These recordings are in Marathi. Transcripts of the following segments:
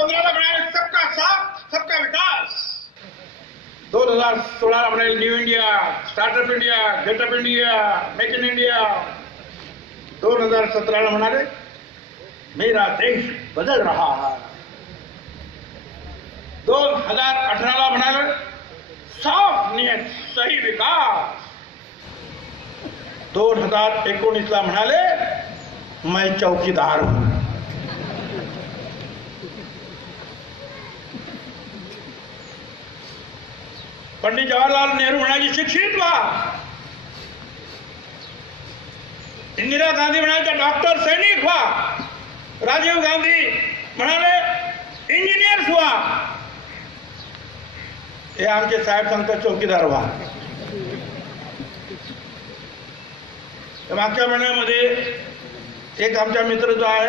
पंधराला म्हणाले सबका साथ, सबका विकास। दोन हज़ार सोळाला म्हणाले new India startup India get up India make in India दोन हज़ार सतराला म्हणाले मेरा देश बदल रहा है। दोन हज़ार अठराला म्हणाले साफ़ नियत, सही विकास। दोन हज़ार एकोणीसला म्हणाले मैं चौकीदार हूँ। पंडित जवाहरलाल नेहरू म्हणाले शिक्षित व्हा. इंदिरा गांधी म्हणाले डॉक्टर सैनिक व्हा. राजीव गांधी म्हणाले इंजिनियर्स व्हा. हे आमचे साहेब सांगतात चौकीदार व्हा. तर मागच्या महिन्यामध्ये एक आमचा मित्र जो आहे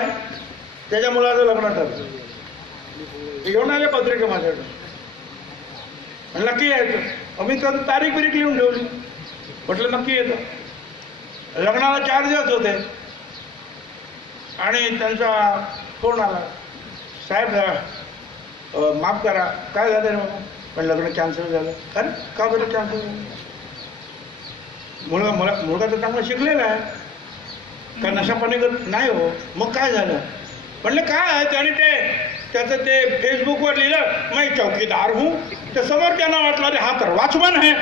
त्याच्या मुलाचं लग्न ठरलं. घेऊन आले पत्रिका माझ्याकडे नक्की यायचं मी तर तारीख बिरीख लिहून ठेवली. म्हटलं नक्की येतं. लग्नाला चार दिवस होते. आणि त्यांचा फोन आला. साहेब माफ करा. काय झालं रे बाबा? पण लग्न कॅन्सल झालं. अरे का बरं कॅन्सल झालं? मुलगा मुला मुलगा तर चांगला शिकलेला आहे. का नशा पाणी नाही हो. मग काय झालं? म्हणलं काय आहे? त्याने ते त्याचं ते फेसबुकवर लिहिलं मी चौकीदार हूं. तर समोर त्यांना वाटलं अरे हा तर वाचमन आहे.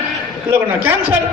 लग्न कॅन्सल